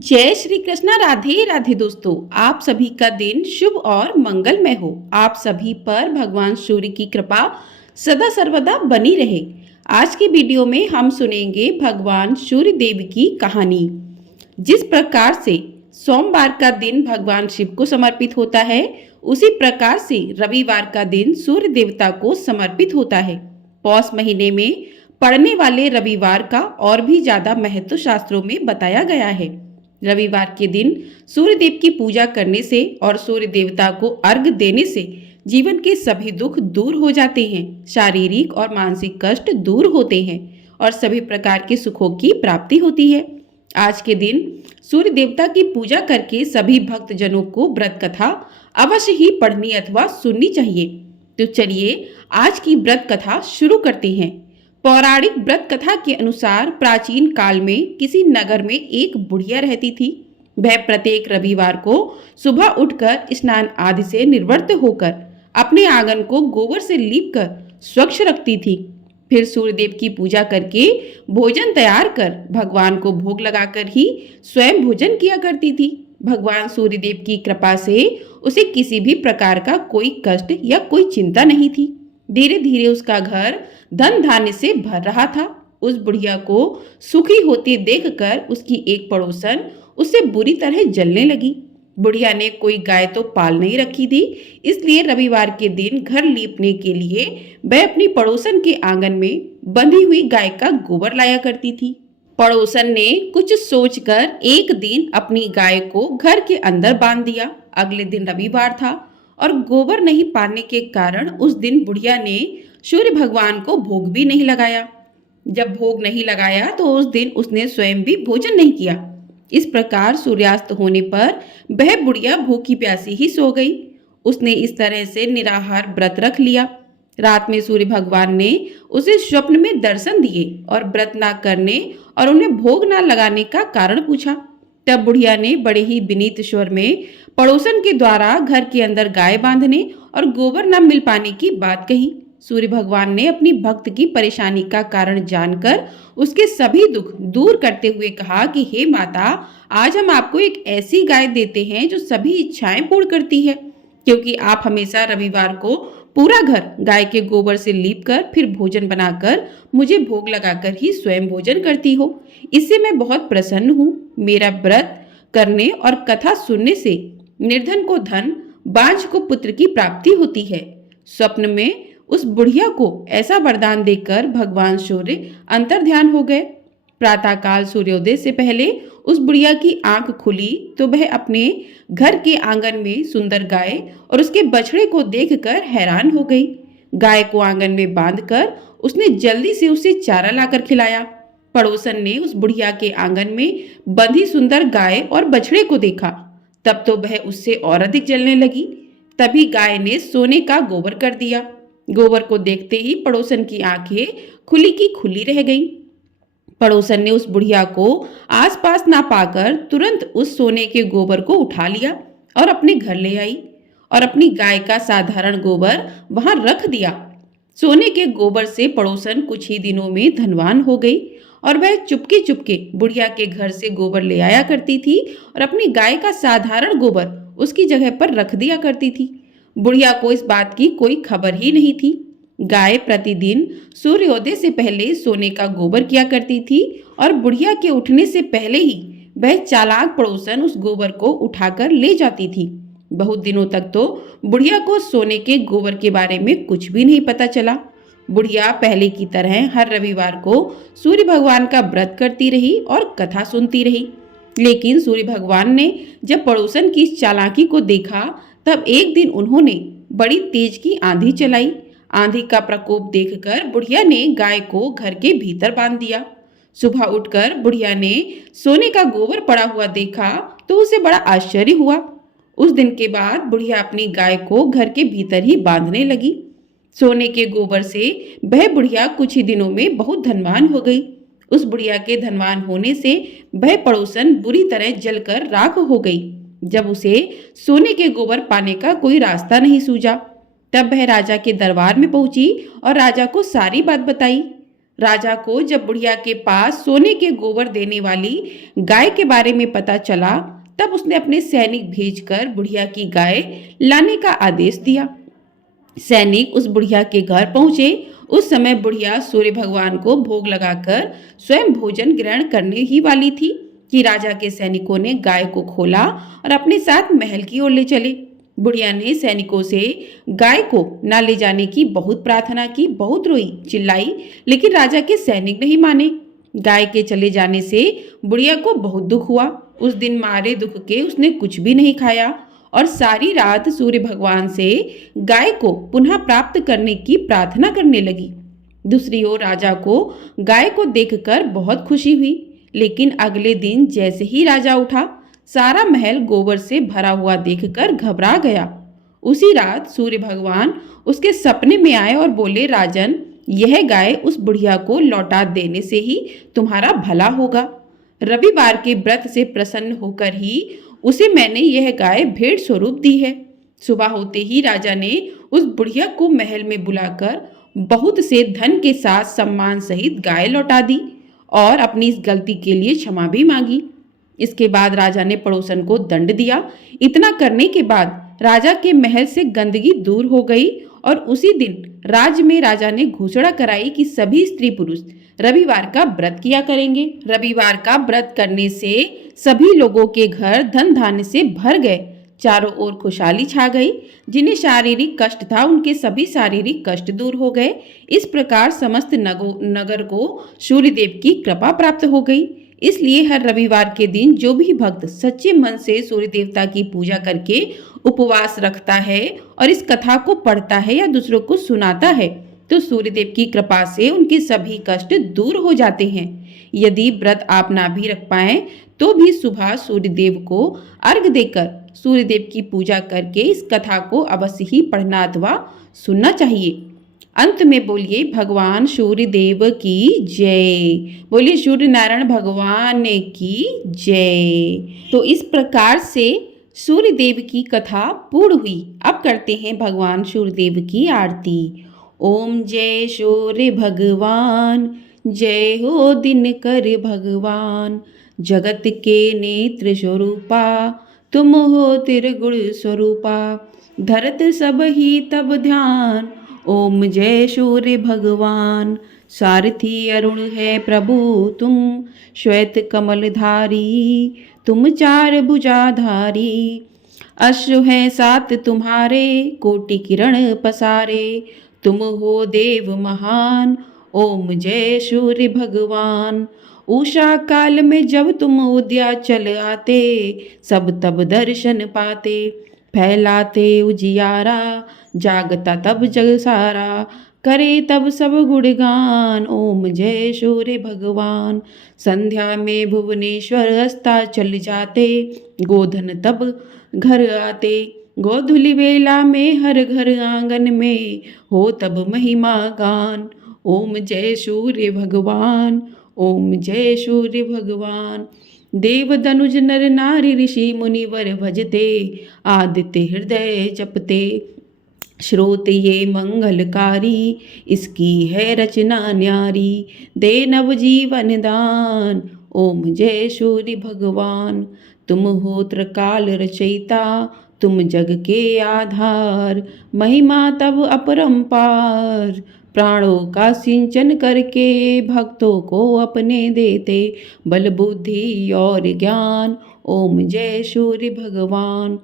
जय श्री कृष्णा। राधे राधे दोस्तों, आप सभी का दिन शुभ और मंगलमय हो। आप सभी पर भगवान सूर्य की कृपा सदा सर्वदा बनी रहे। आज की वीडियो में हम सुनेंगे भगवान सूर्य देव की कहानी। जिस प्रकार से सोमवार का दिन भगवान शिव को समर्पित होता है, उसी प्रकार से रविवार का दिन सूर्य देवता को समर्पित होता है। पौष महीने में पड़ने वाले रविवार का और भी ज्यादा महत्व शास्त्रों में बताया गया है। रविवार के दिन सूर्य देव की पूजा करने से और सूर्य देवता को अर्घ्य देने से जीवन के सभी दुख दूर हो जाते हैं, शारीरिक और मानसिक कष्ट दूर होते हैं और सभी प्रकार के सुखों की प्राप्ति होती है। आज के दिन सूर्य देवता की पूजा करके सभी भक्त जनों को व्रत कथा अवश्य ही पढ़नी अथवा सुननी चाहिए। तो चलिए आज की व्रत कथा शुरू करते हैं। पौराणिक व्रत कथा के अनुसार प्राचीन काल में किसी नगर में एक बुढ़िया रहती थी। वह प्रत्येक रविवार को सुबह उठकर स्नान आदि से निवृत्त होकर अपने आंगन को गोबर से लीपकर स्वच्छ रखती थी। फिर सूर्यदेव की पूजा करके भोजन तैयार कर भगवान को भोग लगाकर ही स्वयं भोजन किया करती थी। भगवान सूर्यदेव की कृपा से उसे किसी भी प्रकार का कोई कष्ट या कोई चिंता नहीं थी। धीरे धीरे उसका घर धन धान्य से भर रहा था। उस बुढ़िया को सुखी होते देखकर उसकी एक पड़ोसन उससे बुरी तरह जलने लगी। बुढ़िया ने कोई गाय तो पाल नहीं रखी थी, इसलिए रविवार के दिन घर लीपने के लिए वह अपनी पड़ोसन के आंगन में बंधी हुई गाय का गोबर लाया करती थी। पड़ोसन ने कुछ सोचकर एक दिन अपनी गाय को घर के अंदर बांध दिया। अगले दिन रविवार था और गोबर नहीं पाने के कारण उस दिन बुढ़िया ने सूर्य भगवान को भोग भी नहीं लगाया। जब भोग नहीं लगाया तो उस दिन उसने स्वयं भी भोजन नहीं किया। इस प्रकार सूर्यास्त होने पर वह बुढ़िया भूखी प्यासी ही सो गई। उसने इस तरह से निराहार व्रत रख लिया। रात में सूर्य भगवान ने उसे स्वप्न में दर्शन दिए और व्रत ना करने और उन्हें भोग ना लगाने का कारण पूछा। तब बुढ़िया ने बड़े ही विनीत स्वर में पड़ोसन के द्वारा घर के अंदर गाय बांधने और गोबर न मिल पाने की बात कही। सूर्य भगवान ने अपनी भक्त की परेशानी का कारण जानकर उसके सभी दुख दूर करते हुए कहा कि हे माता, आज हम आपको एक ऐसी गाय देते हैं जो सभी इच्छाएं पूर्ण करती है, क्योंकि आप हमेशा रविवार को पूरा घर गाय के गोबर से लीप कर फिर भोजन बनाकर मुझे भोग लगाकर ही स्वयं भोजन करती हो। इससे मैं बहुत प्रसन्न हूँ। मेरा व्रत करने और कथा सुनने से निर्धन को धन, बांझ को पुत्र की प्राप्ति होती है। स्वप्न में उस बुढ़िया को ऐसा वरदान देकर भगवान सूर्य अंतर्ध्यान हो गए। प्रातःकाल सूर्योदय से पहले उस बुढ़िया की आंख खुली तो वह अपने घर के आंगन में सुंदर गाय और उसके बछड़े को देखकर हैरान हो गई। गाय को आंगन में बांधकर उसने जल्दी से उसे चारा लाकर खिलाया। पड़ोसन ने उस बुढ़िया के आंगन में बंधी सुंदर गाय और बछड़े को देखा, तब तो वह उससे और अधिक जलने लगी। तभी गाय ने सोने का गोबर कर दिया। गोबर को देखते ही पड़ोसन की आंखें खुली की खुली रह गईं। पड़ोसन ने उस बुढ़िया को आसपास ना पाकर तुरंत उस सोने के गोबर को उठा लिया और अपने घर ले आई और अपनी गाय का साधारण गोबर वहां रख दिया। सोने के गोबर से पड़ोसन कुछ ही दिनों में धनवान हो गई और वह चुपके चुपके बुढ़िया के घर से गोबर ले आया करती थी और अपनी गाय का साधारण गोबर उसकी जगह पर रख दिया करती थी। बुढ़िया को इस बात की कोई खबर ही नहीं थी। गाय प्रतिदिन सूर्योदय से पहले सोने का गोबर किया करती थी और बुढ़िया के उठने से पहले ही वह चालाक पड़ोसन उस गोबर को उठाकर ले जाती थी। बहुत दिनों तक तो बुढ़िया को सोने के गोबर के बारे में कुछ भी नहीं पता चला। बुढ़िया पहले की तरह हर रविवार को सूर्य भगवान का व्रत करती रही और कथा सुनती रही। लेकिन सूर्य भगवान ने जब पड़ोसन की इस चालाकी को देखा, तब एक दिन उन्होंने बड़ी तेज की आंधी चलाई। आंधी का प्रकोप देखकर बुढ़िया ने गाय को घर के भीतर बांध दिया। सुबह उठकर बुढ़िया ने सोने का गोबर पड़ा हुआ देखा तो उसे बड़ा आश्चर्य हुआ। उस दिन के बाद बुढ़िया अपनी गाय को घर के भीतर ही बांधने लगी। सोने के गोबर से वह बुढ़िया कुछ ही दिनों में बहुत धनवान हो गई। उस बुढ़िया के धनवान होने से वह पड़ोसन बुरी तरह जलकर राख हो गई। जब उसे सोने के गोबर पाने का कोई रास्ता नहीं सूझा, तब वह राजा के दरबार में पहुंची और राजा को सारी बात बताई। राजा को जब बुढ़िया के पास सोने के गोबर देने वाली गाय के बारे में पता चला, तब उसने अपने सैनिक भेजकर बुढ़िया की गाय लाने का आदेश दिया। सैनिक उस बुढ़िया के घर पहुंचे। उस समय बुढ़िया सूर्य भगवान को भोग लगाकर स्वयं भोजन ग्रहण करने ही वाली थी कि राजा के सैनिकों ने गाय को खोला और अपने साथ महल की ओर ले चले। बुढ़िया ने सैनिकों से गाय को न ले जाने की बहुत प्रार्थना की, बहुत रोई चिल्लाई, लेकिन राजा के सैनिक नहीं माने। गाय के चले जाने से बुढ़िया को बहुत दुख हुआ। उस दिन मारे दुख के उसने कुछ भी नहीं खाया और सारी रात सूर्य भगवान से गाय को पुनः प्राप्त करने की प्रार्थना करने लगी। दूसरी ओर राजा को गाय को देखकर बहुत खुशी हुई, लेकिन अगले दिन जैसे ही राजा उठा, सारा महल गोबर से भरा हुआ देखकर घबरा गया। उसी रात सूर्य भगवान उसके सपने में आए और बोले, राजन, यह गाय उस बुढ़िया को लौटा देने से ही तुम्हारा भला होगा। रविवार के व्रत से प्रसन्न होकर ही उसे मैंने यह गाय भेंट स्वरूप दी है। सुबह होते ही राजा ने उस बुढ़िया को महल में बुलाकर बहुत से धन के साथ सम्मान सहित गाय लौटा दी और अपनी इस गलती के लिए क्षमा भी मांगी। इसके बाद राजा ने पड़ोसन को दंड दिया। इतना करने के बाद राजा के महल से गंदगी दूर हो गई और उसी दिन राज्य में राजा ने घोषणा कराई कि सभी स्त्री पुरुष रविवार का व्रत किया करेंगे। रविवार का व्रत करने से सभी लोगों के घर धन धान्य से भर गए। चारों ओर खुशहाली छा गई। जिन्हें शारीरिक कष्ट था, उनके सभी शारीरिक कष्ट दूर हो गए। इस प्रकार समस्त नगर को सूर्यदेव की कृपा प्राप्त हो गई। इसलिए हर रविवार के दिन जो भी भक्त सच्चे मन से सूर्य देवता की पूजा करके उपवास रखता है और इस कथा को पढ़ता है या दूसरों को सुनाता है, तो सूर्यदेव की कृपा से उनके सभी कष्ट दूर हो जाते हैं। यदि व्रत आप ना भी रख पाए तो भी सुबह सूर्यदेव को अर्घ देकर सूर्यदेव की पूजा करके इस कथा को अवश्य ही पढ़ना अथवा सुनना चाहिए। अंत में बोलिए भगवान सूर्यदेव की जय। बोलिए सूर्य नारायण भगवान की जय। तो इस प्रकार से सूर्यदेव की कथा पूर्ण हुई। अब करते हैं भगवान सूर्यदेव की आरती। ओम जय सूर्य भगवान, जय हो दिनकर भगवान, जगत के नेत्र स्वरूपा, तुम हो त्रिगुण स्वरूपा, धरत सब ही तब ध्यान, ओम जय सूर्य भगवान। सारथी अरुण है प्रभु तुम, श्वेत कमलधारी, तुम चार भुजाधारी, अश्रु है सात तुम्हारे, कोटि किरण पसारे, तुम हो देव महान, ओम जय सूर्य भगवान। उषा काल में जब तुम उद्या चल आते, सब तब दर्शन पाते, फैलाते उजियारा, जागता तब जग सारा, करे तब सब गुणगान, ओम जय सूर्य भगवान। संध्या में भुवनेश्वर हस्ता चल जाते, गोधन तब घर आते, गोधुली बेला में हर घर आंगन में हो तब महिमा गान, ओम जय सूर्य भगवान, ओम जय सूर्य भगवान। देव दनुज नर नारी ऋषि मुनिवर भजते, आदित्य हृदय जपते, श्रोत ये मंगलकारी, इसकी है रचना न्यारी, दे नव जीवन दान, ओम जय सूर्य भगवान। तुम हो त्रिकाल रचयिता, तुम जग के आधार, महिमा तब अपरंपार, प्राणों का सिंचन करके भक्तों को अपने देते, बल बुद्धि और ज्ञान, ओम जय सूर्य भगवान।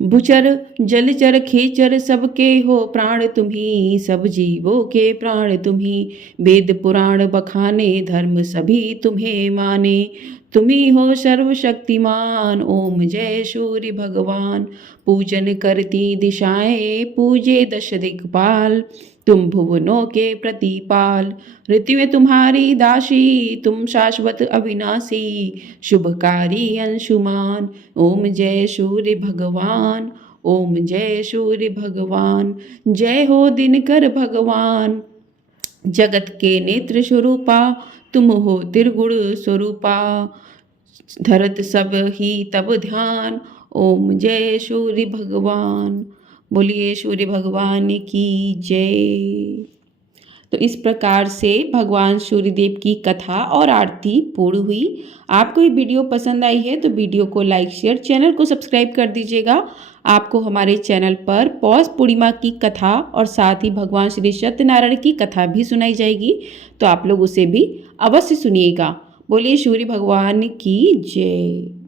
भूचर जलचर खेचर सबके हो प्राण तुम्ही, सब जीवों के प्राण तुम्ही, वेद पुराण बखाने धर्म सभी तुम्हें माने, तुम्ही हो सर्वशक्तिमान, ओम जय सूर्य भगवान। पूजन करती दिशाएं पूजे दश दिक्पाल, तुम भुवनों के प्रतिपाल, ऋतु तुम्हारी दासी, तुम शाश्वत अविनाशी, शुभकारी अंशुमान, ओम जय सूर्य भगवान, ओम जय सूर्य भगवान। जय हो दिनकर भगवान, जगत के नेत्र स्वरूपा, तुम हो त्रिगुण स्वरूपा, धरत सब ही तब ध्यान, ओम जय सूर्य भगवान। बोलिए सूर्य भगवान की जय। तो इस प्रकार से भगवान सूर्यदेव की कथा और आरती पूर्ण हुई। आपको ये वीडियो पसंद आई है तो वीडियो को लाइक शेयर, चैनल को सब्सक्राइब कर दीजिएगा। आपको हमारे चैनल पर पौष पूर्णिमा की कथा और साथ ही भगवान श्री सत्यनारायण की कथा भी सुनाई जाएगी, तो आप लोग उसे भी अवश्य सुनिएगा। बोलिए सूर्य भगवान की जय।